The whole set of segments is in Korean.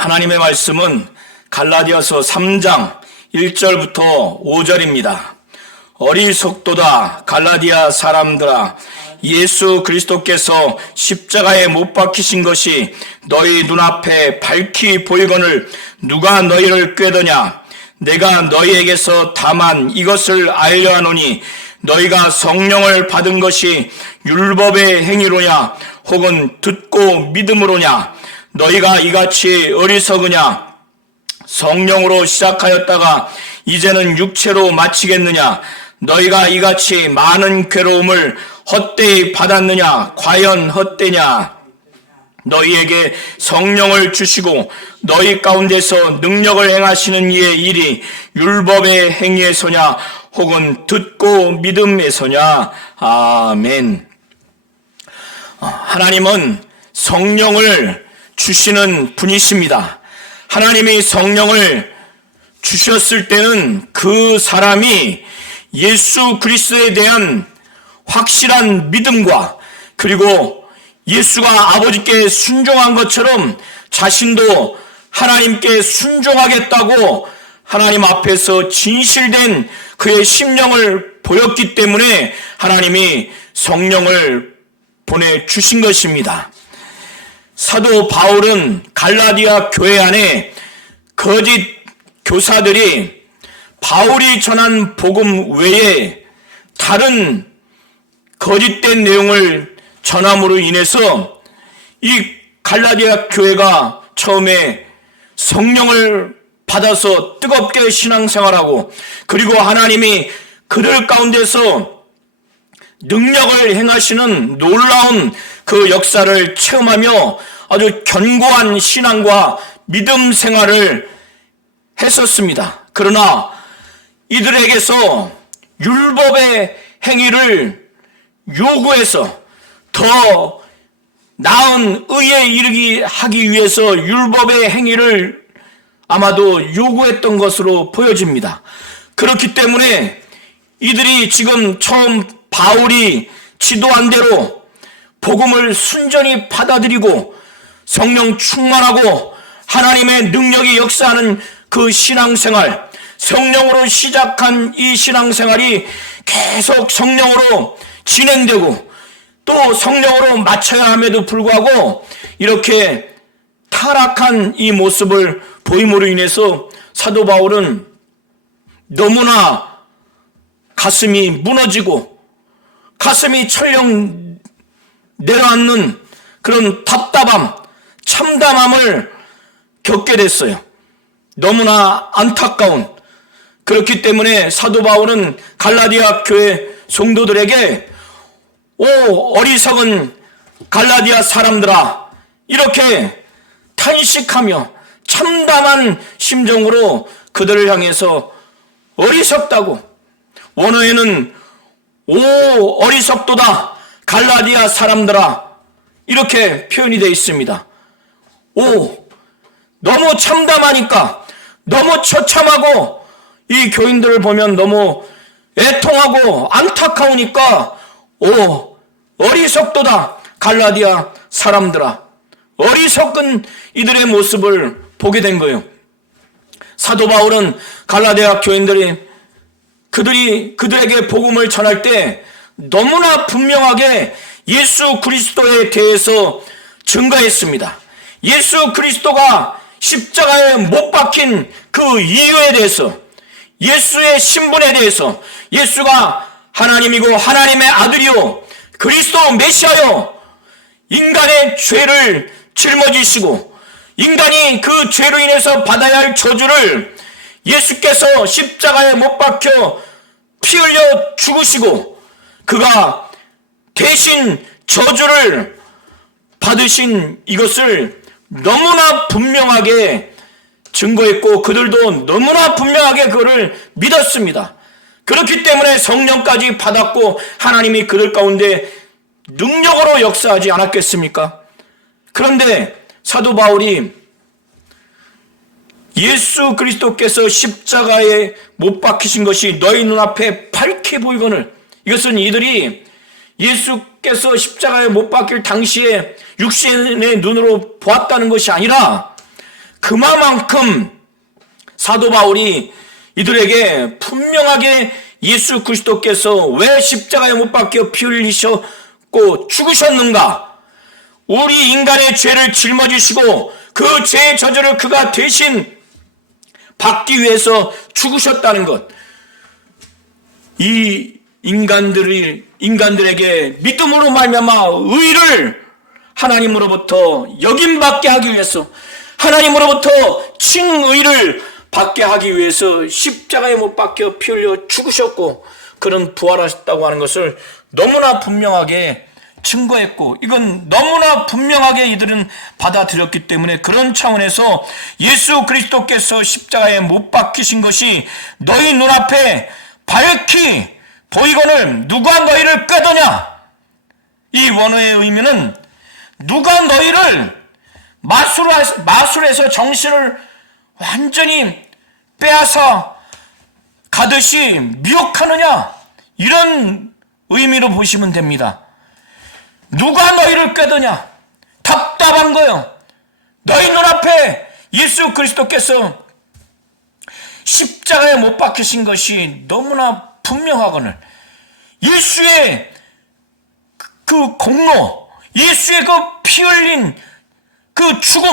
하나님의 말씀은 갈라디아서 3장 1절부터 5절입니다. 어리석도다 갈라디아 사람들아, 예수 그리스도께서 십자가에 못 박히신 것이 너희 눈앞에 밝히 보이거늘 누가 너희를 꾀더냐? 내가 너희에게서 다만 이것을 알려 하노니 너희가 성령을 받은 것이 율법의 행위로냐 혹은 듣고 믿음으로냐? 너희가 이같이 어리석으냐? 성령으로 시작하였다가 이제는 육체로 마치겠느냐? 너희가 이같이 많은 괴로움을 헛되이 받았느냐? 과연 헛되냐? 너희에게 성령을 주시고 너희 가운데서 능력을 행하시는 이의 일이 율법의 행위에서냐 혹은 듣고 믿음에서냐? 아멘. 하나님은 성령을 주시는 분이십니다. 하나님이 성령을 주셨을 때는 그 사람이 예수 그리스도에 대한 확실한 믿음과 그리고 예수가 아버지께 순종한 것처럼 자신도 하나님께 순종하겠다고 하나님 앞에서 진실된 그의 심령을 보였기 때문에 하나님이 성령을 보내주신 것입니다. 사도 바울은 갈라디아 교회 안에 거짓 교사들이 바울이 전한 복음 외에 다른 거짓된 내용을 전함으로 인해서 이 갈라디아 교회가 처음에 성령을 받아서 뜨겁게 신앙생활하고 그리고 하나님이 그들 가운데서 능력을 행하시는 놀라운 그 역사를 체험하며 아주 견고한 신앙과 믿음 생활을 했었습니다. 그러나 이들에게서 율법의 행위를 요구해서 더 나은 의에 이르기 하기 위해서 율법의 행위를 아마도 요구했던 것으로 보여집니다. 그렇기 때문에 이들이 지금 처음 바울이 지도한 대로 복음을 순전히 받아들이고 성령 충만하고 하나님의 능력이 역사하는 그 신앙생활, 성령으로 시작한 이 신앙생활이 계속 성령으로 진행되고 또 성령으로 마쳐야 함에도 불구하고 이렇게 타락한 이 모습을 보임으로 인해서 사도 바울은 너무나 가슴이 무너지고 가슴이 철렁 내려앉는 그런 답답함, 참담함을 겪게 됐어요. 너무나 안타까운. 그렇기 때문에 사도 바울은 갈라디아 교회 성도들에게 오 어리석은 갈라디아 사람들아, 이렇게 탄식하며 참담한 심정으로 그들을 향해서 어리석다고, 원어에는 오 어리석도다 갈라디아 사람들아 이렇게 표현이 되어 있습니다. 오, 너무 참담하니까, 너무 처참하고 이 교인들을 보면 너무 애통하고 안타까우니까 오 어리석도다 갈라디아 사람들아, 어리석은 이들의 모습을 보게 된 거예요. 사도 바울은 갈라디아 교인들이 그들에게 복음을 전할 때 너무나 분명하게 예수 그리스도에 대해서 증거했습니다. 예수 그리스도가 십자가에 못 박힌 그 이유에 대해서, 예수의 신분에 대해서, 예수가 하나님이고 하나님의 아들이요 그리스도 메시아요 인간의 죄를 짊어지시고 인간이 그 죄로 인해서 받아야 할 저주를 예수께서 십자가에 못 박혀 피 흘려 죽으시고 그가 대신 저주를 받으신 이것을 너무나 분명하게 증거했고 그들도 너무나 분명하게 그를 믿었습니다. 그렇기 때문에 성령까지 받았고 하나님이 그들 가운데 능력으로 역사하지 않았겠습니까? 그런데 사도 바울이 예수 그리스도께서 십자가에 못 박히신 것이 너희 눈앞에 밝게 보이거늘, 이것은 이들이 예수께서 십자가에 못 박힐 당시에 육신의 눈으로 보았다는 것이 아니라 그 그만큼 사도 바울이 이들에게 분명하게 예수 그리스도께서 왜 십자가에 못 박혀 피 흘리셨고 죽으셨는가, 우리 인간의 죄를 짊어지시고 그 죄의 저주를 그가 대신 받기 위해서 죽으셨다는 것, 이 인간들에게 믿음으로 말미암아 의를 하나님으로부터 역임받게 하기 위해서, 하나님으로부터 칭의를 받게 하기 위해서 십자가에 못 박혀 피 흘려 죽으셨고 그는 부활하셨다고 하는 것을 너무나 분명하게 증거했고, 이건 너무나 분명하게 이들은 받아들였기 때문에 그런 차원에서 예수 그리스도께서 십자가에 못 박히신 것이 너희 눈앞에 밝히 보이거늘 누가 너희를 꾀더냐, 이 원어의 의미는 누가 너희를 마술에서 정신을 완전히 빼앗아 가듯이 미혹하느냐, 이런 의미로 보시면 됩니다. 누가 너희를 꾀더냐, 답답한 거요. 너희 눈앞에 예수 그리스도께서 십자가에 못 박히신 것이 너무나 분명하거늘 예수의 그 공로, 예수의 그 피 흘린 그 죽음,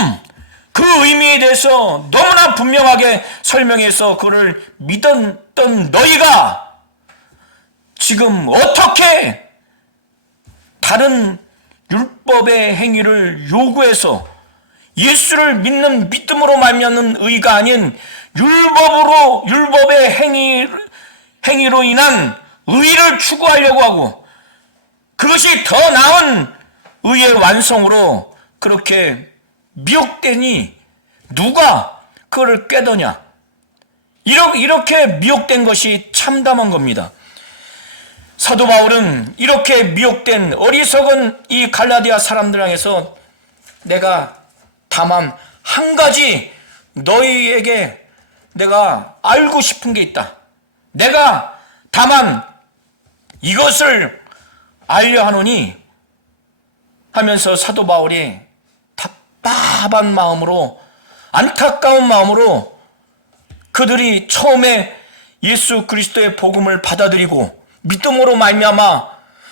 그 의미에 대해서 너무나 분명하게 설명해서 그를 믿었던 너희가 지금 어떻게 다른 율법의 행위를 요구해서 예수를 믿는 믿음으로 말미암는 의가 아닌 율법의 행위로 인한 의를 추구하려고 하고, 그것이 더 나은 의의 완성으로 그렇게 미혹되니 누가 그를 꾀더냐, 이렇게 미혹된 것이 참담한 겁니다. 사도 바울은 이렇게 미혹된 어리석은 이 갈라디아 사람들 향해서 내가 다만 한 가지 너희에게 내가 알고 싶은 게 있다, 내가 다만 이것을 알려 하노니 하면서 사도 바울이 답답한 마음으로, 안타까운 마음으로 그들이 처음에 예수 그리스도의 복음을 받아들이고 믿음으로 말미암아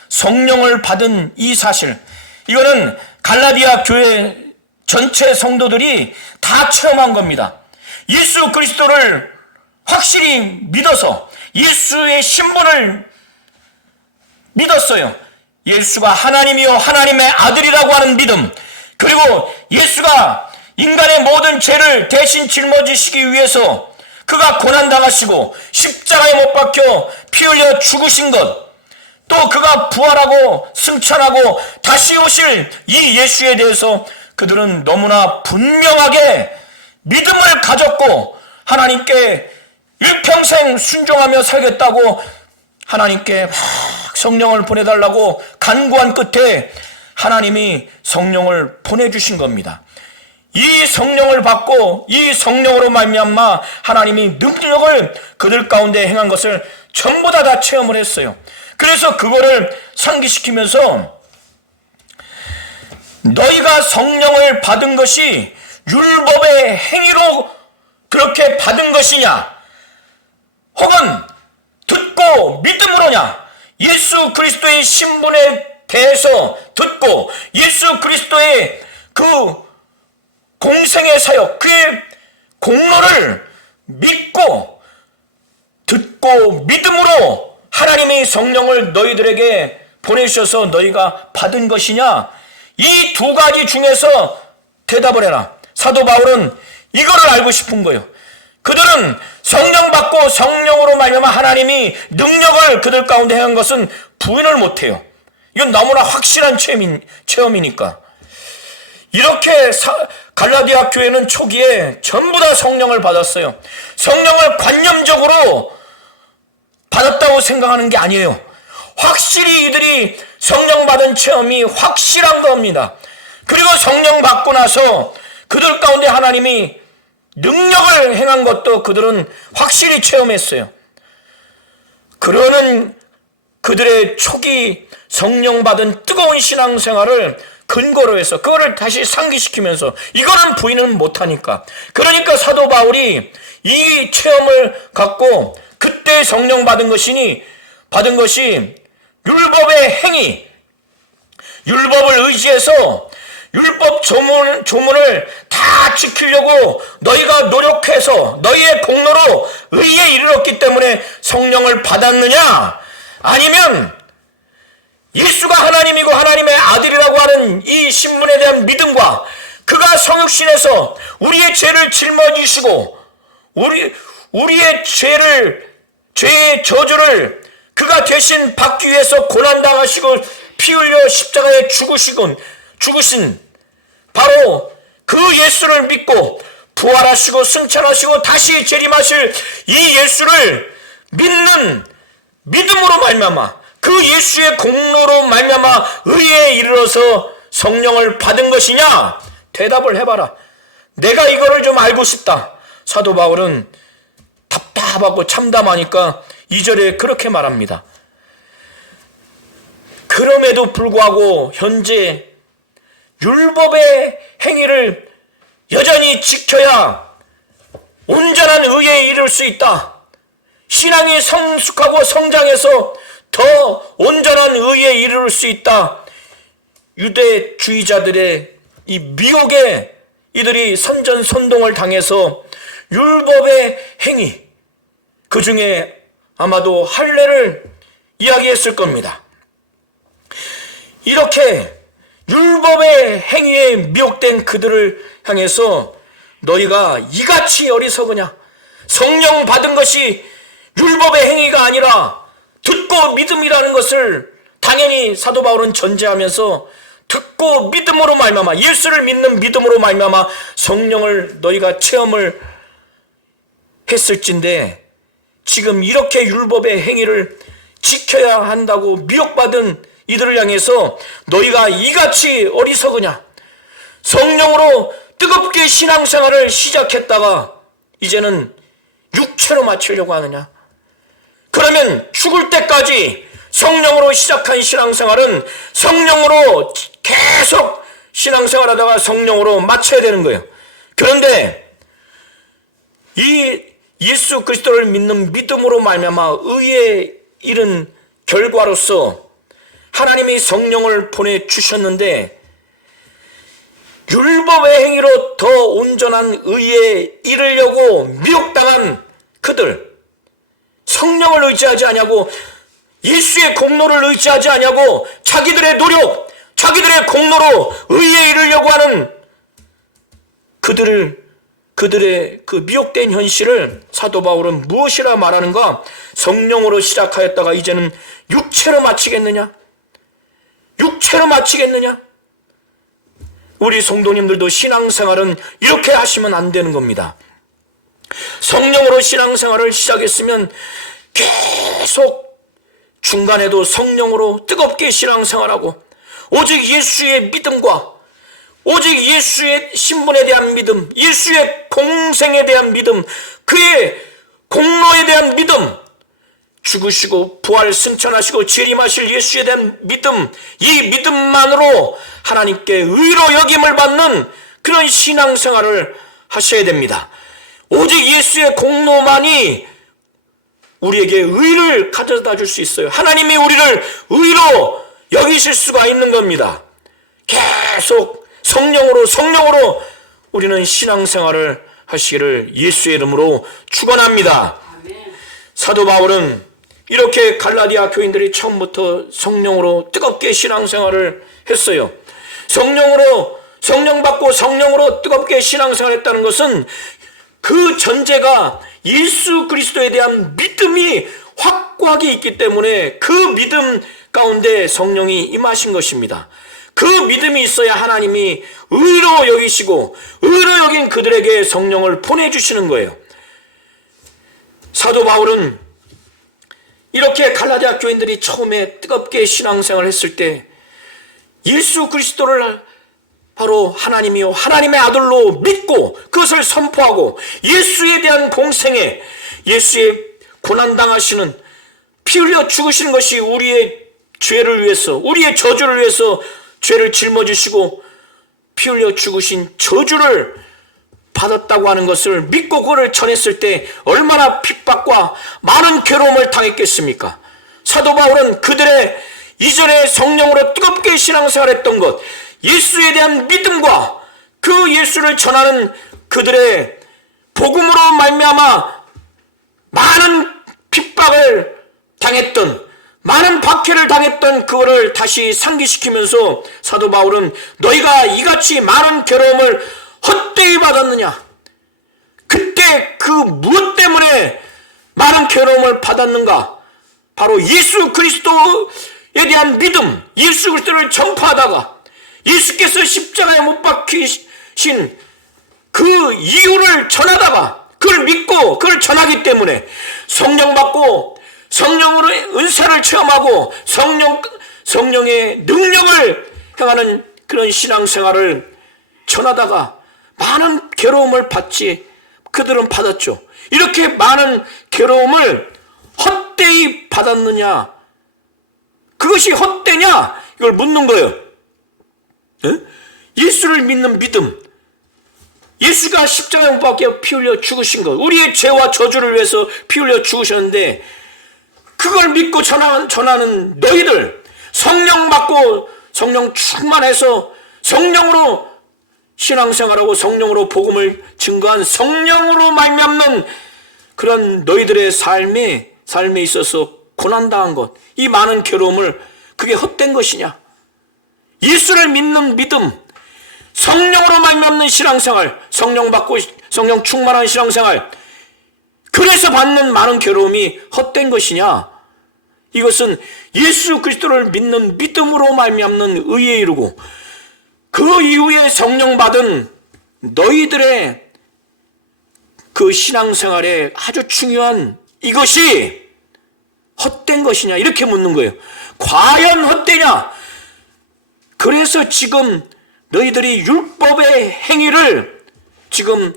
성령을 받은 이 사실, 이거는 갈라디아 교회 전체 성도들이 다 체험한 겁니다. 예수 그리스도를 확실히 믿어서 예수의 신분을 믿었어요. 예수가 하나님이요 하나님의 아들이라고 하는 믿음, 그리고 예수가 인간의 모든 죄를 대신 짊어지시기 위해서 그가 고난당하시고 십자가에 못 박혀 피 흘려 죽으신 것, 또 그가 부활하고 승천하고 다시 오실 이 예수에 대해서 그들은 너무나 분명하게 믿음을 가졌고 하나님께 일평생 순종하며 살겠다고 하나님께 성령을 보내달라고 간구한 끝에 하나님이 성령을 보내주신 겁니다. 이 성령을 받고 이 성령으로 말미암아 하나님이 능력을 그들 가운데 행한 것을 전부 다 체험을 했어요. 그래서 그거를 상기시키면서 너희가 성령을 받은 것이 율법의 행위로 그렇게 받은 것이냐, 혹은 듣고 믿음으로냐, 예수 그리스도의 신분에 대해서 듣고 예수 그리스도의 그 공생의 사역, 그의 공로를 믿고 듣고 믿음으로 하나님의 성령을 너희들에게 보내주셔서 너희가 받은 것이냐, 이 두 가지 중에서 대답을 해라. 사도 바울은 이거를 알고 싶은 거예요. 그들은 성령 받고 성령으로 말미암아 하나님이 능력을 그들 가운데 행한 것은 부인을 못해요. 이건 너무나 확실한 체험이니까. 이렇게 갈라디아 교회는 초기에 전부 다 성령을 받았어요. 성령을 관념적으로 받았다고 생각하는 게 아니에요. 확실히 이들이 성령 받은 체험이 확실한 겁니다. 그리고 성령 받고 나서 그들 가운데 하나님이 능력을 행한 것도 그들은 확실히 체험했어요. 그러는 그들의 초기 성령 받은 뜨거운 신앙생활을 근거로 해서 그거를 다시 상기시키면서 이거는 부인은 못하니까. 그러니까 사도 바울이 이 체험을 갖고 그때 성령 받은 것이 율법의 행위, 율법을 의지해서 율법 조문을 다 지키려고 너희가 노력해서 너희의 공로로 의에 이르렀기 때문에 성령을 받았느냐? 아니면 예수가 하나님이고 하나님의 아들이라고 하는 이 신분에 대한 믿음과 그가 성육신에서 우리의 죄를 짊어지시고 우리의 죄의 저주를 그가 대신 받기 위해서 고난당하시고 피 흘려 십자가에 죽으신 바로 그 예수를 믿고 부활하시고 승천하시고 다시 재림하실 이 예수를 믿는 믿음으로 말미암아 그 예수의 공로로 말미암아 의에 이르러서 성령을 받은 것이냐? 대답을 해봐라. 내가 이거를 좀 알고 싶다. 사도 바울은 답답하고 참담하니까 2절에 그렇게 말합니다. 그럼에도 불구하고 현재 율법의 행위를 여전히 지켜야 온전한 의에 이를 수 있다. 신앙이 성숙하고 성장해서 더 온전한 의에 이를 수 있다. 유대주의자들의 이 미혹에 이들이 선전선동을 당해서 율법의 행위, 그 중에 아마도 할례를 이야기했을 겁니다. 이렇게 율법의 행위에 미혹된 그들을 향해서 너희가 이같이 어리석으냐? 성령 받은 것이 율법의 행위가 아니라 듣고 믿음이라는 것을 당연히 사도 바울은 전제하면서 듣고 믿음으로 말미암아 예수를 믿는 믿음으로 말미암아 성령을 너희가 체험을 했을진데 지금 이렇게 율법의 행위를 지켜야 한다고 미혹받은 이들을 향해서 너희가 이같이 어리석으냐? 성령으로 뜨겁게 신앙생활을 시작했다가 이제는 육체로 마치려고 하느냐? 그러면 죽을 때까지 성령으로 시작한 신앙생활은 성령으로 계속 신앙생활하다가 성령으로 마쳐야 되는 거예요. 그런데 이 예수 그리스도를 믿는 믿음으로 말미암아 의에 이른 결과로서 하나님이 성령을 보내주셨는데 율법의 행위로 더 온전한 의에 이르려고 미혹당한 그들, 성령을 의지하지 아니하고 예수의 공로를 의지하지 아니하고 자기들의 노력, 자기들의 공로로 의에 이르려고 하는 그들의 그 미혹된 현실을 사도 바울은 무엇이라 말하는가? 성령으로 시작하였다가 이제는 육체로 마치겠느냐? 육체로 마치겠느냐? 우리 성도님들도 신앙생활은 이렇게 하시면 안 되는 겁니다. 성령으로 신앙생활을 시작했으면 계속 중간에도 성령으로 뜨겁게 신앙생활하고 오직 예수의 믿음과 오직 예수의 신분에 대한 믿음, 예수의 공생에 대한 믿음, 그의 공로에 대한 믿음, 죽으시고 부활 승천하시고 재림하실 예수에 대한 믿음, 이 믿음만으로 하나님께 의로 여김을 받는 그런 신앙생활을 하셔야 됩니다. 오직 예수의 공로만이 우리에게 의를 가져다 줄 수 있어요. 하나님이 우리를 의로 여기실 수가 있는 겁니다. 계속 성령으로 우리는 신앙생활을 하시기를 예수의 이름으로 축원합니다. 사도 바울은 이렇게 갈라디아 교인들이 처음부터 성령으로 뜨겁게 신앙생활을 했어요. 성령 받고 성령으로 뜨겁게 신앙생활했다는 것은 그 전제가 예수 그리스도에 대한 믿음이 확고하게 있기 때문에 그 믿음 가운데 성령이 임하신 것입니다. 그 믿음이 있어야 하나님이 의로 여기시고 의로 여긴 그들에게 성령을 보내주시는 거예요. 사도 바울은 이렇게 갈라디아 교인들이 처음에 뜨겁게 신앙생활을 했을 때 예수 그리스도를 바로 하나님이요 하나님의 아들로 믿고 그것을 선포하고 예수에 대한 공생에 예수의 고난당하시는 피 흘려 죽으시는 것이 우리의 죄를 위해서 우리의 저주를 위해서 죄를 짊어지시고 피 흘려 죽으신 저주를 받았다고 하는 것을 믿고 그를 전했을 때 얼마나 핍박과 많은 괴로움을 당했겠습니까? 사도 바울은 그들의 이전에 성령으로 뜨겁게 신앙생활했던 것, 예수에 대한 믿음과 그 예수를 전하는 그들의 복음으로 말미암아 많은 핍박을 당했던, 많은 박해를 당했던 그거를 다시 상기시키면서 사도 바울은 너희가 이같이 많은 괴로움을 헛되이 받았느냐? 그때 그 무엇 때문에 많은 괴로움을 받았는가? 바로 예수 그리스도에 대한 믿음, 예수 그리스도를 전파하다가 예수께서 십자가에 못 박히신 그 이유를 전하다가 그걸 믿고 그걸 전하기 때문에 성령 받고 성령으로 은사를 체험하고 성령의 능력을 행하는 그런 신앙생활을 전하다가 많은 괴로움을 그들은 받았죠. 이렇게 많은 괴로움을 헛되이 받았느냐? 그것이 헛되냐? 이걸 묻는 거예요. 예수를 믿는 믿음, 예수가 십자가에 못 박혀 피 흘려 죽으신 것, 우리의 죄와 저주를 위해서 피 흘려 죽으셨는데 그걸 믿고 전하는 너희들, 성령 받고 성령 충만해서 성령으로 신앙생활하고 성령으로 복음을 증거한 성령으로 말미암는 그런 너희들의 삶에 있어서 고난당한 것, 이 많은 괴로움을 그게 헛된 것이냐? 예수를 믿는 믿음, 성령으로 말미암는 신앙생활, 성령 받고 성령 충만한 신앙생활, 그래서 받는 많은 괴로움이 헛된 것이냐? 이것은 예수 그리스도를 믿는 믿음으로 말미암는 의에 이르고 그 이후에 성령 받은 너희들의 그 신앙생활에 아주 중요한 이것이 헛된 것이냐? 이렇게 묻는 거예요. 과연 헛되냐? 그래서 지금 너희들이 율법의 행위를 지금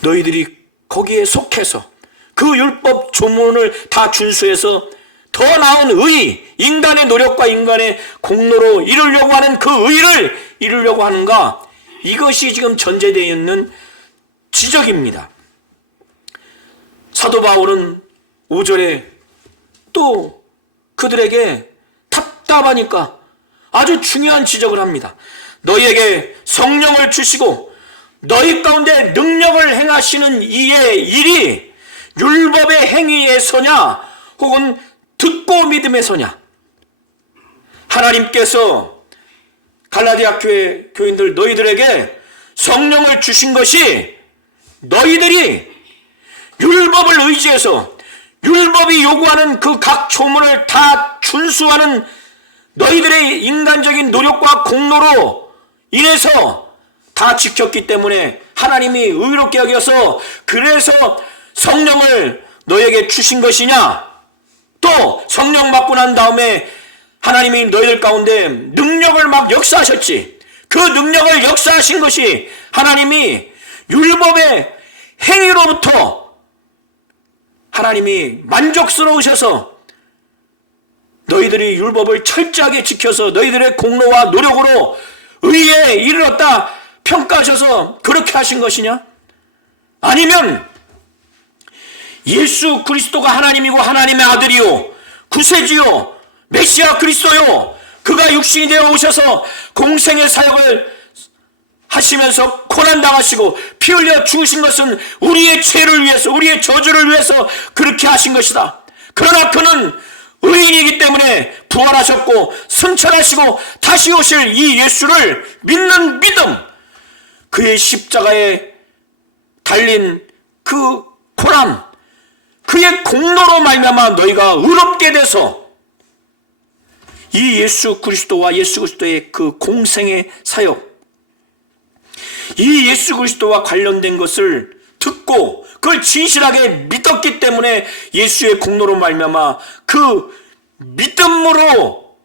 너희들이 거기에 속해서 그 율법 조문을 다 준수해서 더 나은 의, 인간의 노력과 인간의 공로로 이루려고 하는 그 의를 이루려고 하는가? 이것이 지금 전제되어 있는 지적입니다. 사도 바울은 5절에 또 그들에게 답답하니까 아주 중요한 지적을 합니다. 너희에게 성령을 주시고 너희 가운데 능력을 행하시는 이의 일이 율법의 행위에서냐 혹은 듣고 믿음에서냐? 하나님께서 갈라디아 교회 교인들 너희들에게 성령을 주신 것이 너희들이 율법을 의지해서 율법이 요구하는 그 각 조문을 다 준수하는 너희들의 인간적인 노력과 공로로 인해서 다 지켰기 때문에 하나님이 의롭게 여겨서 그래서 성령을 너희에게 주신 것이냐? 또 성령 받고 난 다음에 하나님이 너희들 가운데 능력을 막 역사하셨지. 그 능력을 역사하신 것이 하나님이 율법의 행위로부터 하나님이 만족스러우셔서 너희들이 율법을 철저하게 지켜서 너희들의 공로와 노력으로 의에 이르렀다 평가하셔서 그렇게 하신 것이냐? 아니면 예수 그리스도가 하나님이고 하나님의 아들이요 구세주요 메시아 그리스도요 그가 육신이 되어 오셔서 공생의 사역을 하시면서 고난당하시고 피 흘려 죽으신 것은 우리의 죄를 위해서 우리의 저주를 위해서 그렇게 하신 것이다. 그러나 그는 의인이기 때문에 부활하셨고 승천하시고 다시 오실 이 예수를 믿는 믿음, 그의 십자가에 달린 그 고난, 그의 공로로 말미암아 너희가 의롭게 돼서 이 예수 그리스도와 예수 그리스도의 그 공생의 사역, 이 예수 그리스도와 관련된 것을 듣고 그걸 진실하게 믿었기 때문에 예수의 공로로 말미암아 그 믿음으로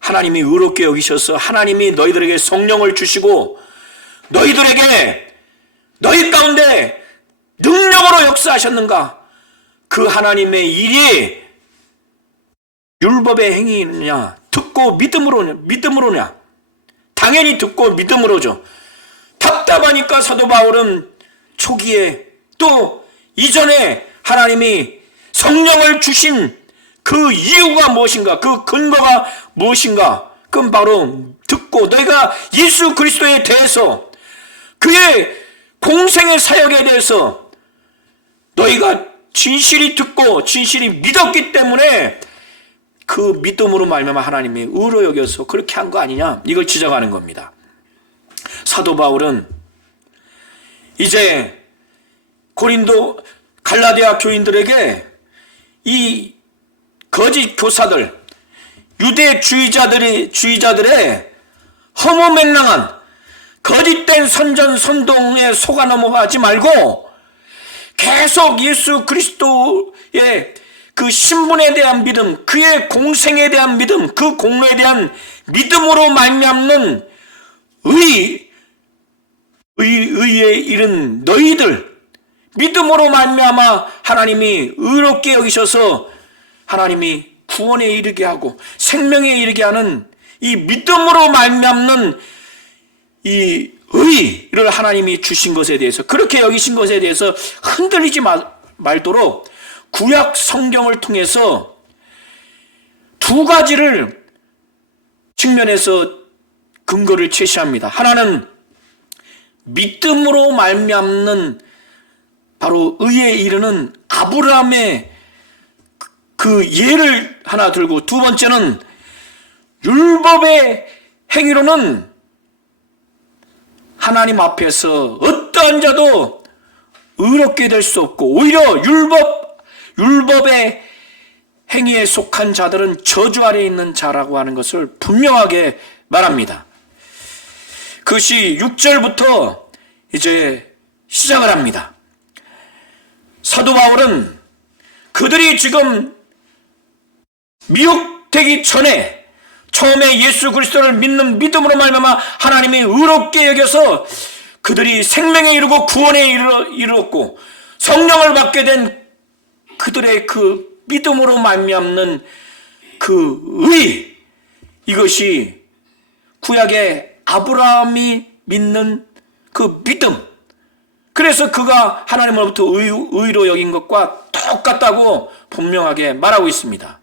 하나님이 의롭게 여기셔서 하나님이 너희들에게 성령을 주시고 너희들에게 너희 가운데 능력으로 역사하셨는가? 그 하나님의 일이 율법의 행위냐? 듣고 듣고 믿음으로냐? 당연히 듣고 믿음으로죠. 답답하니까 사도 바울은 초기에 또 이전에 하나님이 성령을 주신 그 이유가 무엇인가, 그 근거가 무엇인가, 그건 바로 듣고 너희가 예수 그리스도에 대해서 그의 공생의 사역에 대해서 너희가 진실이 듣고 진실이 믿었기 때문에 그 믿음으로 말미암아 하나님이 의로 여겨서 그렇게 한 거 아니냐, 이걸 지적하는 겁니다. 사도 바울은 이제 고린도 갈라디아 교인들에게 이 거짓 교사들, 주의자들의 허무맹랑한 거짓된 선전 선동에 속아 넘어가지 말고 계속 예수 그리스도의 그 신분에 대한 믿음, 그의 공생에 대한 믿음, 그 공로에 대한 믿음으로 말미암는 의에 이른 너희들, 믿음으로 말미암아 하나님이 의롭게 여기셔서 하나님이 구원에 이르게 하고 생명에 이르게 하는 이 믿음으로 말미암는 이 의를 하나님이 주신 것에 대해서, 그렇게 여기신 것에 대해서 흔들리지 말도록 구약 성경을 통해서 두 가지를 측면에서 근거를 제시합니다. 하나는 믿음으로 말미암는 바로 의에 이르는 아브라함의 그 예를 하나 들고, 두 번째는 율법의 행위로는 하나님 앞에서 어떠한 자도 의롭게 될 수 없고 오히려 율법의 행위에 속한 자들은 저주 아래에 있는 자라고 하는 것을 분명하게 말합니다. 그것이 6절부터 이제 시작을 합니다. 사도 바울은 그들이 지금 미혹되기 전에 처음에 예수 그리스도를 믿는 믿음으로 말미암아 하나님이 의롭게 여겨서 그들이 생명에 이르고 구원에 이르렀고 성령을 받게 된 그들의 그 믿음으로 말미암는 그 의, 이것이 구약의 아브라함이 믿는 그 믿음, 그래서 그가 하나님으로부터 의로 여긴 것과 똑같다고 분명하게 말하고 있습니다.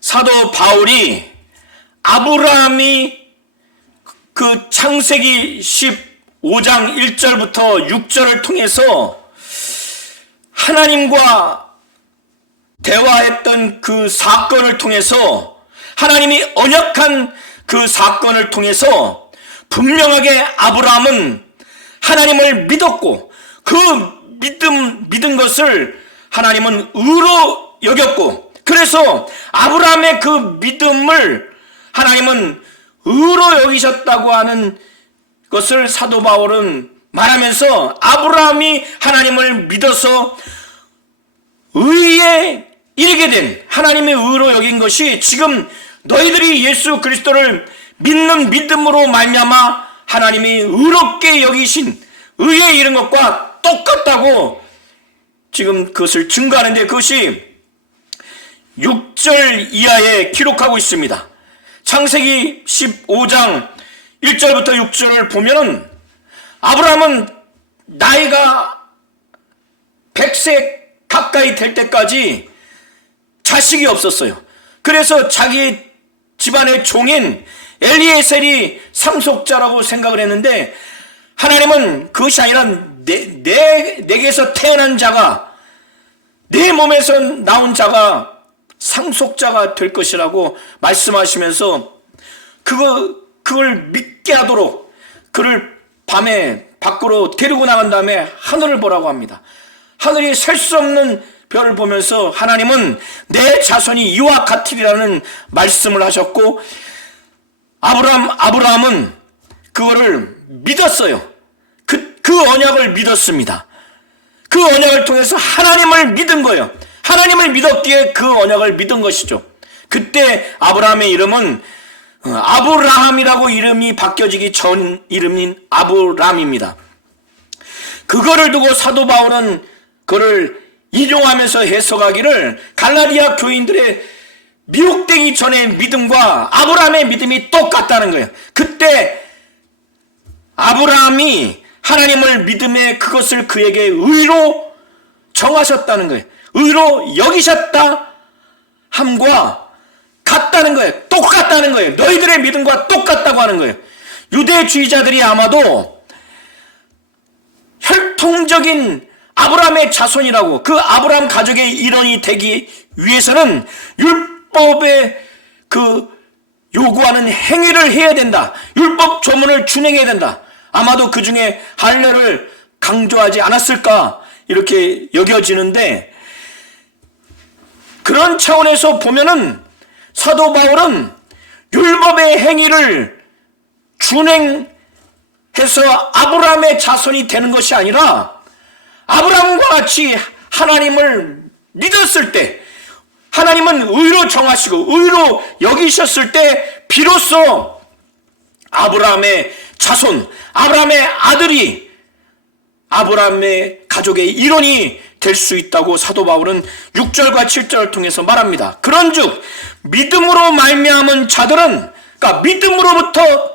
사도 바울이 아브라함이 그 창세기 15장 1절부터 6절을 통해서 하나님과 대화했던 그 사건을 통해서, 하나님이 언약한 그 사건을 통해서 분명하게 아브라함은 하나님을 믿었고 그 믿은 것을 하나님은 의로 여겼고, 그래서 아브라함의 그 믿음을 하나님은 의로 여기셨다고 하는 것을 사도 바울은 말하면서 아브라함이 하나님을 믿어서 의에 이르게 된, 하나님의 의로 여긴 것이 지금 너희들이 예수 그리스도를 믿는 믿음으로 말미암아 하나님이 의롭게 여기신 의에 이른 것과 똑같다고 지금 그것을 증거하는데, 그것이 6절 이하에 기록하고 있습니다. 창세기 15장 1절부터 6절을 보면 아브라함은 나이가 100세 가까이 될 때까지 자식이 없었어요. 그래서 자기 집안의 종인 엘리에셀이 상속자라고 생각을 했는데, 하나님은 그것이 아니라 내게서 태어난 자가, 내 몸에서 나온 자가 상속자가 될 것이라고 말씀하시면서 그걸 믿게 하도록 그를 밤에 밖으로 데리고 나간 다음에 하늘을 보라고 합니다. 하늘이 셀 수 없는 별을 보면서 하나님은 내 자손이 이와 같으리라는 말씀을 하셨고, 아브라함은 그거를 믿었어요. 그 언약을 믿었습니다. 그 언약을 통해서 하나님을 믿은 거예요. 하나님을 믿었기에 그 언약을 믿은 것이죠. 그때 아브라함의 이름은 아브라함이라고 이름이 바뀌어지기 전 이름인 아브람입니다. 그거를 두고 사도 바울은 그를 인용하면서 해석하기를 갈라디아 교인들의 미혹되기 전의 믿음과 아브라함의 믿음이 똑같다는 거예요. 그때 아브라함이 하나님을 믿음에 그것을 그에게 의로 정하셨다는 거예요. 의로 여기셨다 함과 같다는 거예요. 똑같다는 거예요. 너희들의 믿음과 똑같다고 하는 거예요. 유대주의자들이 아마도 혈통적인 아브라함의 자손이라고, 그 아브라함 가족의 일원이 되기 위해서는 율법의 그 요구하는 행위를 해야 된다. 율법 조문을 준행해야 된다. 아마도 그 중에 할례를 강조하지 않았을까 이렇게 여겨지는데, 그런 차원에서 보면은 사도 바울은 율법의 행위를 준행해서 아브라함의 자손이 되는 것이 아니라 아브라함과 같이 하나님을 믿었을 때, 하나님은 의로 정하시고 의로 여기셨을 때 비로소 아브라함의 자손, 아브라함의 아들이 아브라함의 가족의 일원이 될 수 있다고 사도 바울은 6절과 7절을 통해서 말합니다. 그런즉 믿음으로 말미암은 자들은, 그러니까 믿음으로부터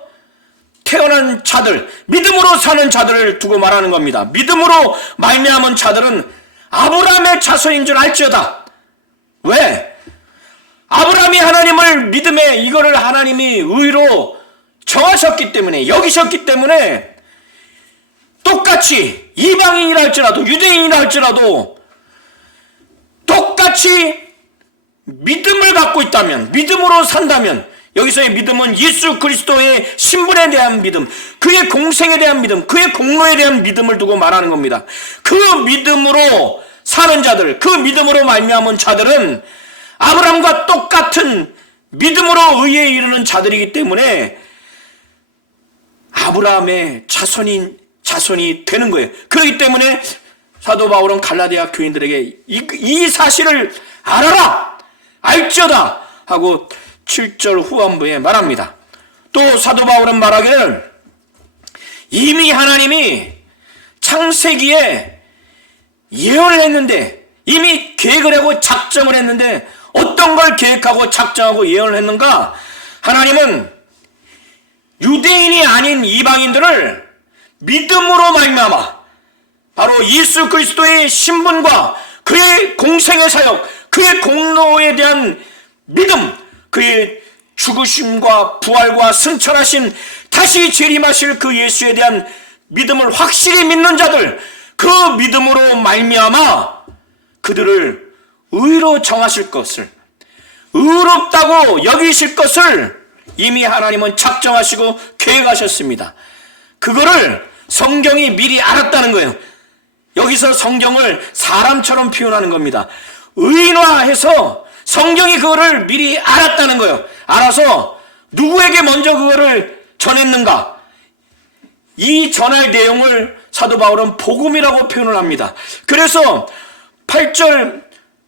태어난 자들, 믿음으로 사는 자들을 두고 말하는 겁니다. 믿음으로 말미암은 자들은 아브라함의 자손인 줄 알지어다. 왜? 아브라함이 하나님을 믿음에 이거를 하나님이 의로 정하셨기 때문에, 여기셨기 때문에 똑같이 이방인이라 할지라도 유대인이라 할지라도 똑같이 믿음을 갖고 있다면, 믿음으로 산다면, 여기서의 믿음은 예수 그리스도의 신분에 대한 믿음, 그의 공생에 대한 믿음, 그의 공로에 대한 믿음을 두고 말하는 겁니다. 그 믿음으로 사는 자들, 그 믿음으로 말미암은 자들은 아브라함과 똑같은 믿음으로 의에 이르는 자들이기 때문에 아브라함의 자손이 되는 거예요. 그렇기 때문에 사도 바울은 갈라디아 교인들에게 이 사실을 알아라, 알지어다 하고 7절 후반부에 말합니다. 또 사도 바울은 말하기를 이미 하나님이 창세기에 예언을 했는데, 이미 계획을 하고 작정을 했는데, 어떤 걸 계획하고 작정하고 예언을 했는가? 하나님은 유대인이 아닌 이방인들을 믿음으로 말미암아 바로 예수 그리스도의 신분과 그의 공생의 사역, 그의 공로에 대한 믿음, 그의 죽으심과 부활과 승천하신 다시 재림하실 그 예수에 대한 믿음을 확실히 믿는 자들, 그 믿음으로 말미암아 그들을 의로 정하실 것을, 의롭다고 여기실 것을 이미 하나님은 작정하시고 계획하셨습니다. 그거를 성경이 미리 알았다는 거예요. 여기서 성경을 사람처럼 표현하는 겁니다. 의인화해서 성경이 그거를 미리 알았다는 거예요. 알아서 누구에게 먼저 그거를 전했는가? 이 전할 내용을 사도 바울은 복음이라고 표현을 합니다. 그래서 8절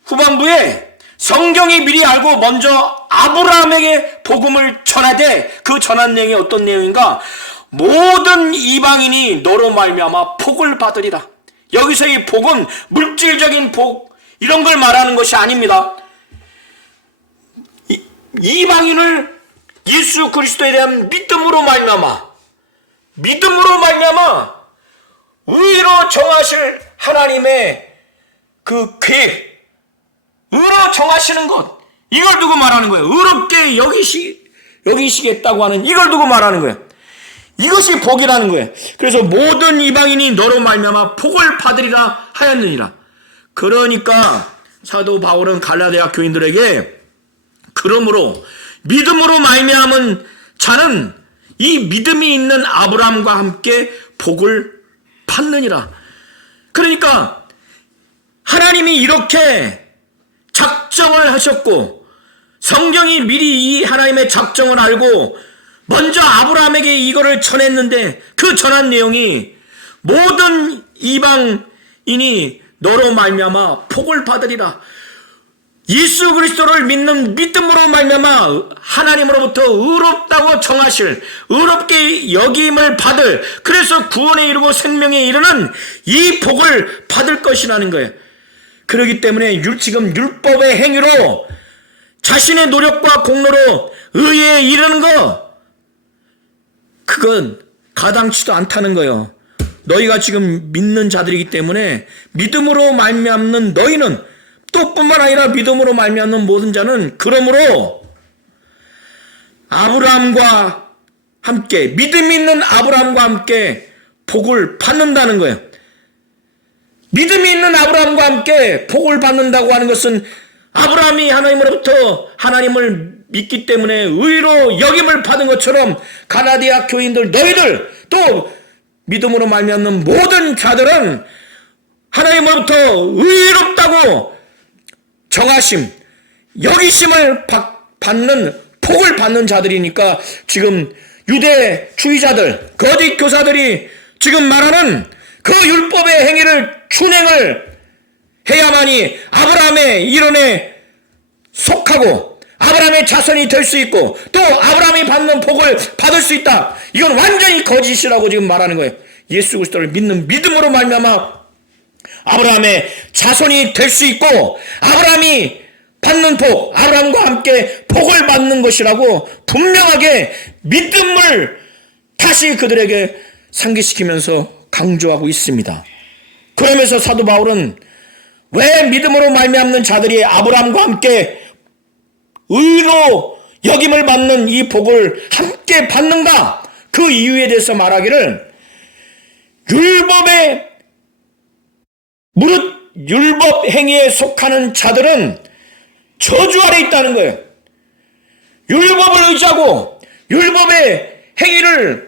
후반부에 성경이 미리 알고 먼저 아브라함에게 복음을 전하되, 그 전한 내용이 어떤 내용인가? 모든 이방인이 너로 말미암아 복을 받으리라. 여기서 이 복은 물질적인 복 이런 걸 말하는 것이 아닙니다. 이방인을 예수 그리스도에 대한 믿음으로 말미암아 의로 정하실 하나님의 그 계획, 의로 정하시는 것, 이걸 두고 말하는 거예요. 의롭게 여기시겠다고 하는 이걸 두고 말하는 거예요. 이것이 복이라는 거예요. 그래서 모든 이방인이 너로 말미암아 복을 받으리라 하였느니라. 그러니까 사도 바울은 갈라디아 교인들에게 그러므로 믿음으로 말미암은 자는 이 믿음이 있는 아브라함과 함께 복을 받느니라. 그러니까 하나님이 이렇게 작정을 하셨고, 성경이 미리 이 하나님의 작정을 알고 먼저 아브라함에게 이거를 전했는데, 그 전한 내용이 모든 이방인이 너로 말미암아 복을 받으리라. 예수 그리스도를 믿는 믿음으로 말미암아 하나님으로부터 의롭다고 정하실, 의롭게 여김을 받을, 그래서 구원에 이르고 생명에 이르는 이 복을 받을 것이라는 거예요. 그렇기 때문에 지금 율법의 행위로 자신의 노력과 공로로 의에 이르는 거, 그건 가당치도 않다는 거예요. 너희가 지금 믿는 자들이기 때문에 믿음으로 말미암는 너희는, 또 뿐만 아니라 믿음으로 말미암는 모든 자는 그러므로 아브라함과 함께, 믿음 있는 아브라함과 함께 복을 받는다는 거예요. 믿음이 있는 아브라함과 함께 복을 받는다고 하는 것은 아브라함이 하나님으로부터 하나님을 믿기 때문에 의로 여김을 받은 것처럼 가라디아 교인들, 너희들 또 믿음으로 말미암는 모든 자들은 하나님으로부터 의롭다고 정하심, 여기심을 받는, 복을 받는 자들이니까 지금 유대주의자들, 거짓 교사들이 지금 말하는 그 율법의 행위를 준행을 해야만이 아브라함의 이론에 속하고 아브라함의 자손이 될 수 있고 또 아브라함이 받는 복을 받을 수 있다. 이건 완전히 거짓이라고 지금 말하는 거예요. 예수 그리스도를 믿는 믿음으로 말미암아 아브라함의 자손이 될 수 있고 아브라함이 받는 복, 아브라함과 함께 복을 받는 것이라고 분명하게 믿음을 다시 그들에게 상기시키면서 강조하고 있습니다. 그러면서 사도 바울은 왜 믿음으로 말미암는 자들이 아브라함과 함께 의로 여김을 받는 이 복을 함께 받는가? 그 이유에 대해서 말하기를, 무릇 율법 행위에 속하는 자들은 저주 아래 있다는 거예요. 율법을 의지하고 율법의 행위를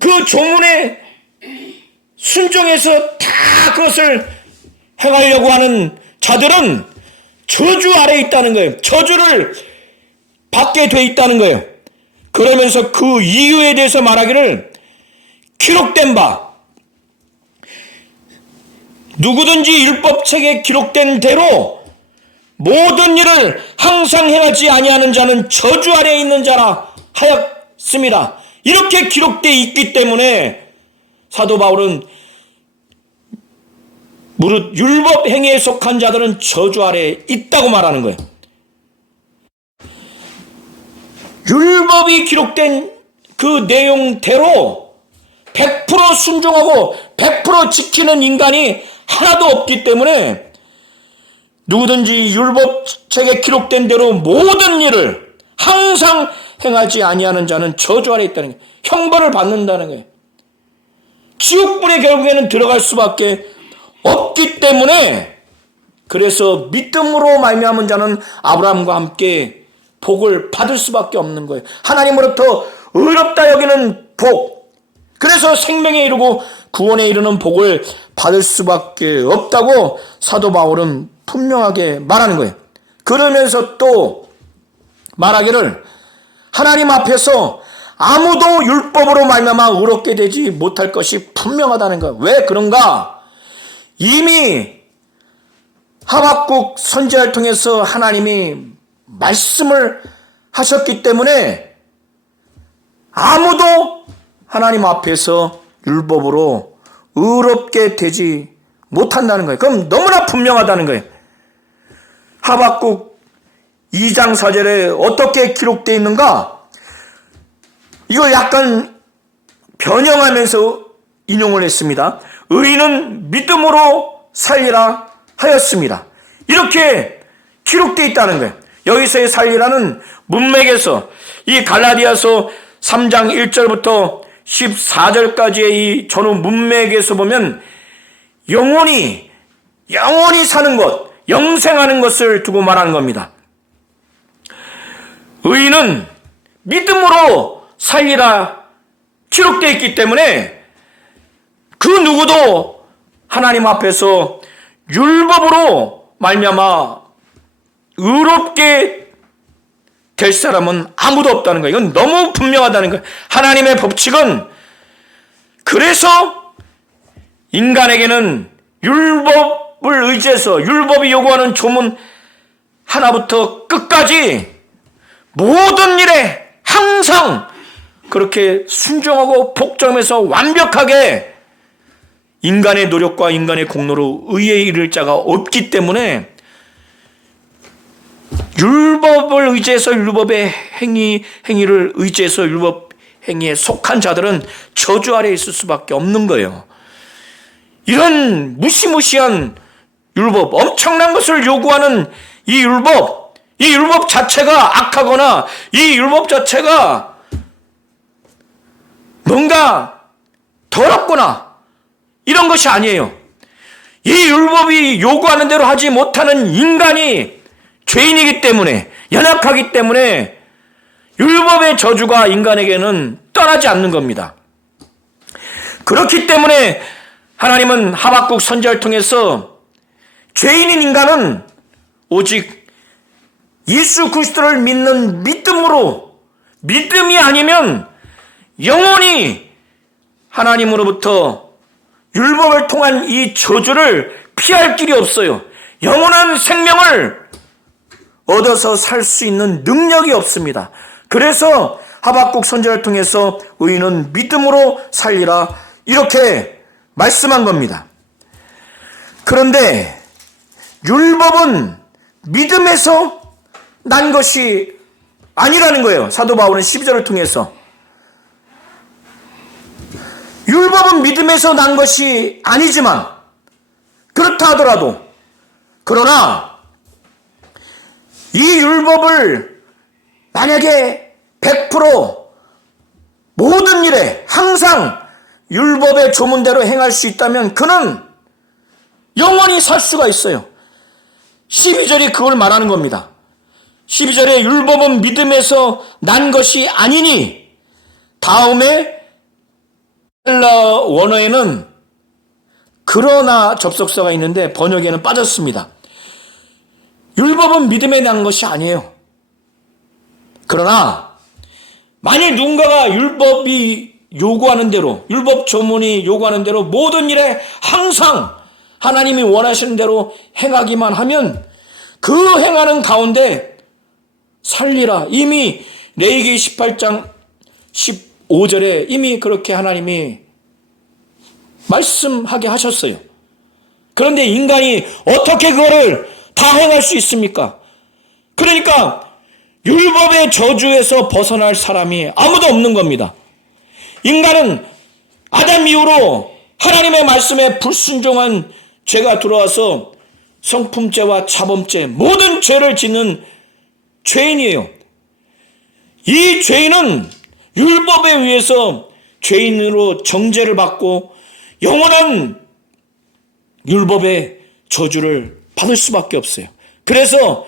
그 조문에 순종해서 다 그것을 행하려고 하는 자들은 저주 아래 있다는 거예요. 저주를 받게 돼 있다는 거예요. 그러면서 그 이유에 대해서 말하기를, 기록된 바, 누구든지 율법책에 기록된 대로 모든 일을 항상 행하지 아니하는 자는 저주 아래에 있는 자라 하였습니다. 이렇게 기록되어 있기 때문에 사도 바울은 무릇 율법 행위에 속한 자들은 저주 아래에 있다고 말하는 거예요. 율법이 기록된 그 내용대로 100% 순종하고 100% 지키는 인간이 하나도 없기 때문에 누구든지 율법책에 기록된 대로 모든 일을 항상 행하지 아니하는 자는 저주 아래 있다는 거예요. 형벌을 받는다는 거예요. 지옥불에 결국에는 들어갈 수밖에 없기 때문에, 그래서 믿음으로 말미암은 자는 아브라함과 함께 복을 받을 수밖에 없는 거예요. 하나님으로부터 의롭다 여기는 복, 그래서 생명에 이르고 구원에 이르는 복을 받을 수밖에 없다고 사도 바울은 분명하게 말하는 거예요. 그러면서 또 말하기를, 하나님 앞에서 아무도 율법으로 말미암아 의롭게 되지 못할 것이 분명하다는 거예요. 왜 그런가? 이미 하박국 선지자를 통해서 하나님이 말씀을 하셨기 때문에 아무도 하나님 앞에서 율법으로 의롭게 되지 못한다는 거예요. 그럼 너무나 분명하다는 거예요. 하박국 2장 4절에 어떻게 기록되어 있는가? 이걸 약간 변형하면서 인용을 했습니다. 의인은 믿음으로 살리라 하였습니다. 이렇게 기록되어 있다는 거예요. 여기서의 살리라는 문맥에서 이 갈라디아서 3장 1절부터 14절까지의 이 전후 문맥에서 보면 영원히 사는 것, 영생하는 것을 두고 말하는 겁니다. 의인은 믿음으로 살리라 기록되어 있기 때문에 그 누구도 하나님 앞에서 율법으로 말미암아 의롭게 될 사람은 아무도 없다는 거예요. 이건 너무 분명하다는 거예요. 하나님의 법칙은 그래서 인간에게는 율법을 의지해서 율법이 요구하는 조문 하나부터 끝까지 모든 일에 항상 그렇게 순종하고 복종해서 완벽하게 인간의 노력과 인간의 공로로 의에 이를 자가 없기 때문에 율법을 의지해서 율법의 행위를 의지해서 율법 행위에 속한 자들은 저주 아래에 있을 수밖에 없는 거예요. 이런 무시무시한 율법, 엄청난 것을 요구하는 이 율법 자체가 악하거나 이 율법 자체가 뭔가 더럽거나 이런 것이 아니에요. 이 율법이 요구하는 대로 하지 못하는 인간이 죄인이기 때문에, 연약하기 때문에 율법의 저주가 인간에게는 떠나지 않는 겁니다. 그렇기 때문에 하나님은 하박국 선지자를 통해서 죄인인 인간은 오직 예수 그리스도를 믿는 믿음이 아니면 영원히 하나님으로부터 율법을 통한 이 저주를 피할 길이 없어요. 영원한 생명을 얻어서 살 수 있는 능력이 없습니다. 그래서 하박국 선지자를 통해서 의인은 믿음으로 살리라 이렇게 말씀한 겁니다. 그런데 율법은 믿음에서 난 것이 아니라는 거예요. 사도 바울은 12절을 통해서 율법은 믿음에서 난 것이 아니지만 그렇다 하더라도 그러나 이 율법을 만약에 100% 모든 일에 항상 율법의 조문대로 행할 수 있다면 그는 영원히 살 수가 있어요. 12절이 그걸 말하는 겁니다. 12절에 율법은 믿음에서 난 것이 아니니 다음에 헬라 원어에는 그러나 접속사가 있는데 번역에는 빠졌습니다. 율법은 믿음에 난 것이 아니에요. 그러나 만일 누군가가 율법이 요구하는 대로, 율법 조문이 요구하는 대로 모든 일에 항상 하나님이 원하시는 대로 행하기만 하면 그 행하는 가운데 살리라. 이미 레위기 18장 15절에 이미 그렇게 하나님이 말씀하게 하셨어요. 그런데 인간이 어떻게 그거를 다 행할 수 있습니까? 그러니까 율법의 저주에서 벗어날 사람이 아무도 없는 겁니다. 인간은 아담 이후로 하나님의 말씀에 불순종한 죄가 들어와서 성품죄와 자범죄, 모든 죄를 짓는 죄인이에요. 이 죄인은 율법에 의해서 죄인으로 정죄를 받고 영원한 율법의 저주를 받을 수밖에 없어요. 그래서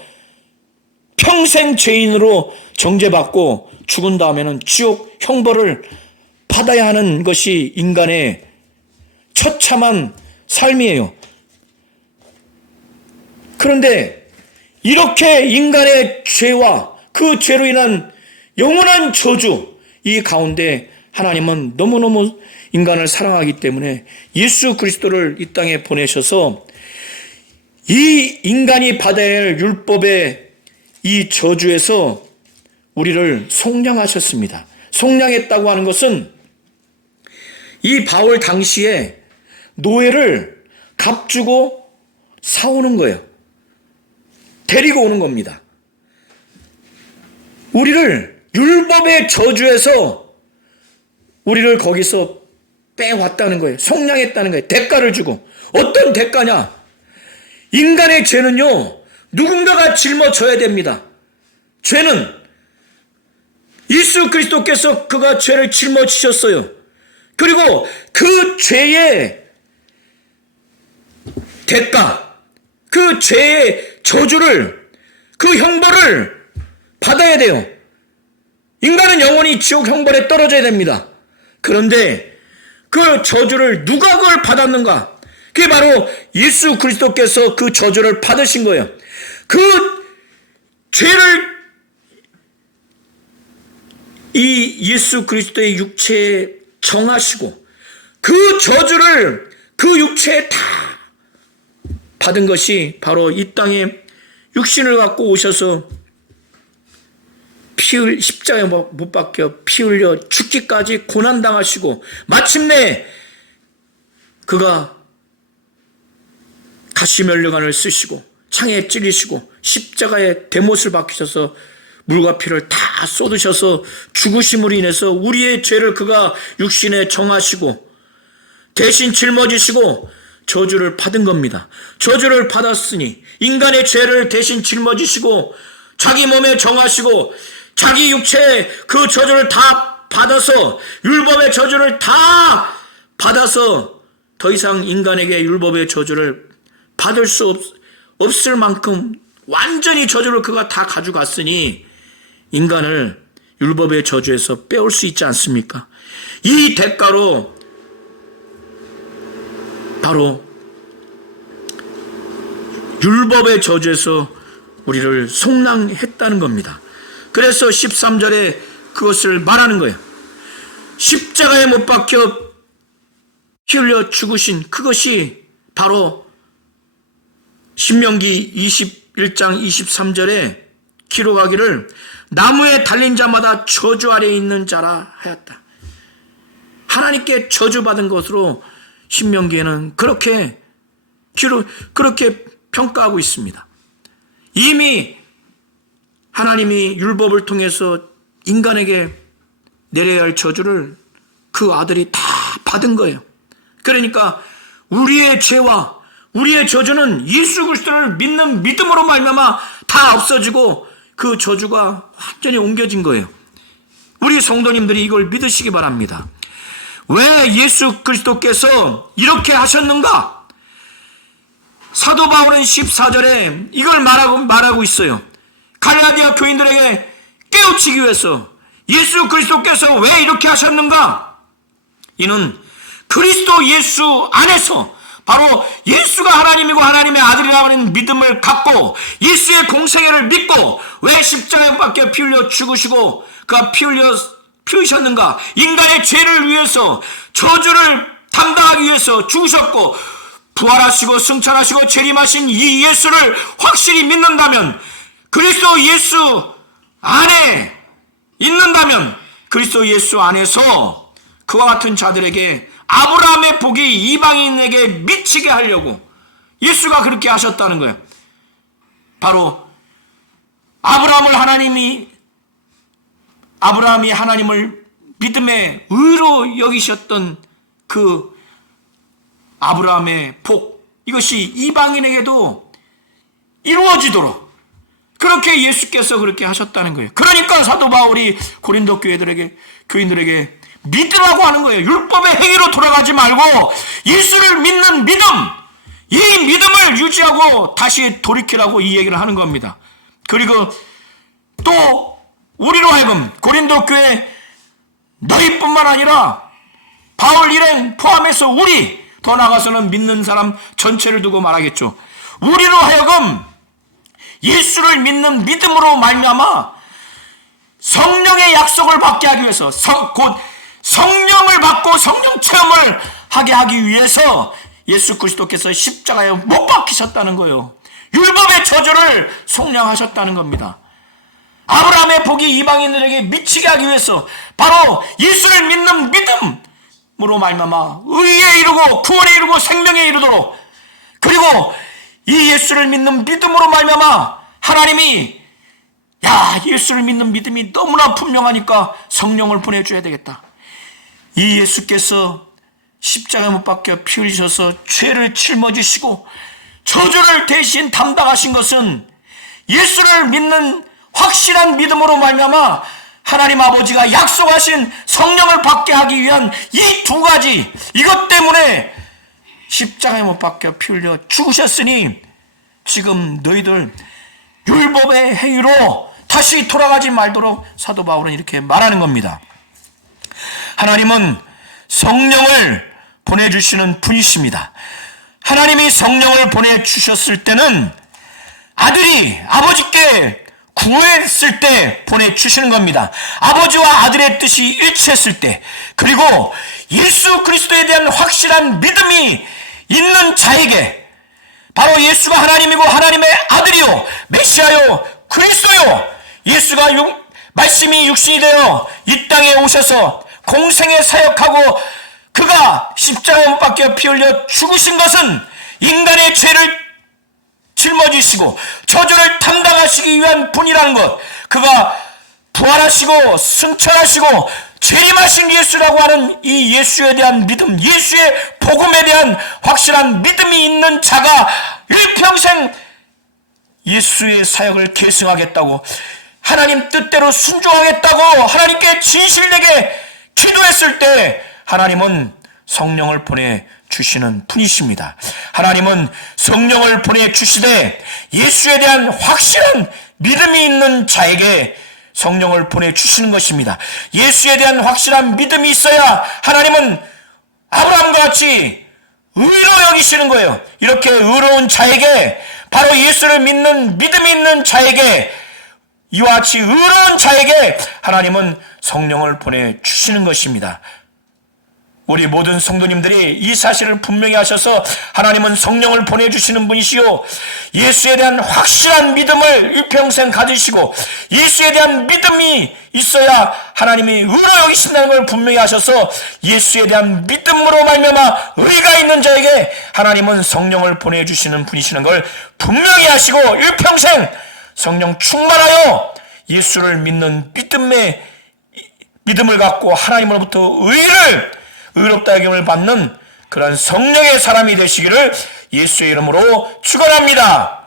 평생 죄인으로 정죄받고 죽은 다음에는 지옥 형벌을 받아야 하는 것이 인간의 처참한 삶이에요. 그런데 이렇게 인간의 죄와 그 죄로 인한 영원한 저주, 이 가운데 하나님은 너무너무 인간을 사랑하기 때문에 예수 그리스도를 이 땅에 보내셔서 이 인간이 받아야 할 율법의 이 저주에서 우리를 속량하셨습니다. 속량했다고 하는 것은 이 바울 당시에 노예를 값주고 사오는 거예요. 데리고 오는 겁니다. 우리를 율법의 저주에서 우리를 거기서 빼왔다는 거예요. 속량했다는 거예요. 대가를 주고. 어떤 대가냐? 인간의 죄는요, 누군가가 짊어져야 됩니다. 죄는 예수 그리스도께서 그가 죄를 짊어지셨어요. 그리고 그 죄의 대가, 그 죄의 저주를, 그 형벌을 받아야 돼요. 인간은 영원히 지옥 형벌에 떨어져야 됩니다. 그런데 그 저주를 누가 그걸 받았는가? 그게 바로 예수 그리스도께서 그 저주를 받으신 거예요. 그 죄를 이 예수 그리스도의 육체에 정하시고 그 저주를 그 육체에 다 받은 것이 바로 이 땅에 육신을 갖고 오셔서 십자가에 못 박혀 피 흘려 죽기까지 고난당하시고 마침내 그가 가시면류관을 쓰시고 창에 찔리시고 십자가에 대못을 박히셔서 물과 피를 다 쏟으셔서 죽으심으로 인해서 우리의 죄를 그가 육신에 정하시고 대신 짊어지시고 저주를 받은 겁니다. 저주를 받았으니 인간의 죄를 대신 짊어지시고 자기 몸에 정하시고 자기 육체에 그 저주를 다 받아서 율법의 저주를 다 받아서 더 이상 인간에게 율법의 저주를 받을 수 없을 만큼 완전히 저주를 그가 다 가져갔으니 인간을 율법의 저주에서 빼올 수 있지 않습니까? 이 대가로 바로 율법의 저주에서 우리를 속량했다는 겁니다. 그래서 13절에 그것을 말하는 거예요. 십자가에 못 박혀 피 흘려 죽으신 그것이 바로 신명기 21장 23절에 기록하기를 나무에 달린 자마다 저주 아래에 있는 자라 하였다. 하나님께 저주받은 것으로 신명기에는 그렇게 평가하고 있습니다. 이미 하나님이 율법을 통해서 인간에게 내려야 할 저주를 그 아들이 다 받은 거예요. 그러니까 우리의 죄와 우리의 저주는 예수 그리스도를 믿는 믿음으로 말미암아 다 없어지고 그 저주가 완전히 옮겨진 거예요. 우리 성도님들이 이걸 믿으시기 바랍니다. 왜 예수 그리스도께서 이렇게 하셨는가? 사도 바울은 14절에 이걸 말하고 있어요. 갈라디아 교인들에게 깨우치기 위해서 예수 그리스도께서 왜 이렇게 하셨는가? 이는 그리스도 예수 안에서 바로 예수가 하나님이고 하나님의 아들이라는 믿음을 갖고 예수의 공생애를 믿고 왜 십자가에 박혀 피 흘려 죽으시고 그가 피 흘리셨는가? 인간의 죄를 위해서 저주를 담당하기 위해서 죽으셨고 부활하시고 승천하시고 재림하신 이 예수를 확실히 믿는다면, 그리스도 예수 안에 있는다면 그리스도 예수 안에서 그와 같은 자들에게 아브라함의 복이 이방인에게 미치게 하려고 예수가 그렇게 하셨다는 거예요. 바로 아브라함이 하나님을 믿음의 의로 여기셨던 그 아브라함의 복, 이것이 이방인에게도 이루어지도록 그렇게 예수께서 그렇게 하셨다는 거예요. 그러니까 사도 바울이 고린도 교인들에게 믿으라고 하는 거예요. 율법의 행위로 돌아가지 말고 예수를 믿는 믿음, 이 믿음을 유지하고 다시 돌이키라고 이 얘기를 하는 겁니다. 그리고 또 우리로 하여금 고린도 교회 너희뿐만 아니라 바울 일행 포함해서 우리, 더 나아가서는 믿는 사람 전체를 두고 말하겠죠. 우리로 하여금 예수를 믿는 믿음으로 말미암아 성령의 약속을 받게 하기 위해서 곧 성령을 받고 성령 체험을 하게 하기 위해서 예수 그리스도께서 십자가에 못 박히셨다는 거예요. 율법의 저주를 속량하셨다는 겁니다. 아브라함의 복이 이방인들에게 미치게 하기 위해서 바로 예수를 믿는 믿음으로 말미암아 의에 이르고 구원에 이르고 생명에 이르도록, 그리고 이 예수를 믿는 믿음으로 말미암아 하나님이 예수를 믿는 믿음이 너무나 분명하니까 성령을 보내줘야 되겠다. 이 예수께서 십자가에 못 박혀 피 흘리셔서 죄를 짊어지시고 저주를 대신 담당하신 것은 예수를 믿는 확실한 믿음으로 말미암아 하나님 아버지가 약속하신 성령을 받게 하기 위한 이 두 가지, 이것 때문에 십자가에 못 박혀 피 흘려 죽으셨으니 지금 너희들 율법의 행위로 다시 돌아가지 말도록 사도 바울은 이렇게 말하는 겁니다. 하나님은 성령을 보내주시는 분이십니다. 하나님이 성령을 보내주셨을 때는 아들이 아버지께 구했을 때 보내주시는 겁니다. 아버지와 아들의 뜻이 일치했을 때, 그리고 예수 그리스도에 대한 확실한 믿음이 있는 자에게 바로 예수가 하나님이고 하나님의 아들이요 메시아요 그리스도요, 예수가 말씀이 육신이 되어 이 땅에 오셔서 공생에 사역하고 그가 십자가에 못 박혀 피 흘려 죽으신 것은 인간의 죄를 짊어지시고 저주를 담당하시기 위한 분이라는 것, 그가 부활하시고 승천하시고 재림하신 예수라고 하는 이 예수에 대한 믿음, 예수의 복음에 대한 확실한 믿음이 있는 자가 일평생 예수의 사역을 계승하겠다고, 하나님 뜻대로 순종하겠다고 하나님께 진실되게 기도했을 때 하나님은 성령을 보내주시는 분이십니다. 하나님은 성령을 보내주시되 예수에 대한 확실한 믿음이 있는 자에게 성령을 보내주시는 것입니다. 예수에 대한 확실한 믿음이 있어야 하나님은 아브라함과 같이 의로 여기시는 거예요. 이렇게 의로운 자에게, 바로 예수를 믿는 믿음이 있는 자에게, 이와 같이 의로운 자에게 하나님은 성령을 보내주시는 것입니다. 우리 모든 성도님들이 이 사실을 분명히 하셔서 하나님은 성령을 보내주시는 분이시요, 예수에 대한 확실한 믿음을 일평생 가지시고 예수에 대한 믿음이 있어야 하나님이 의로 여기신다는 걸 분명히 하셔서 예수에 대한 믿음으로 말미암아 의가 있는 자에게 하나님은 성령을 보내주시는 분이시는 걸 분명히 하시고 일평생 성령 충만하여 예수를 믿는 믿음을 갖고 하나님으로부터 의롭다 여김을 받는 그런 성령의 사람이 되시기를 예수의 이름으로 축원합니다.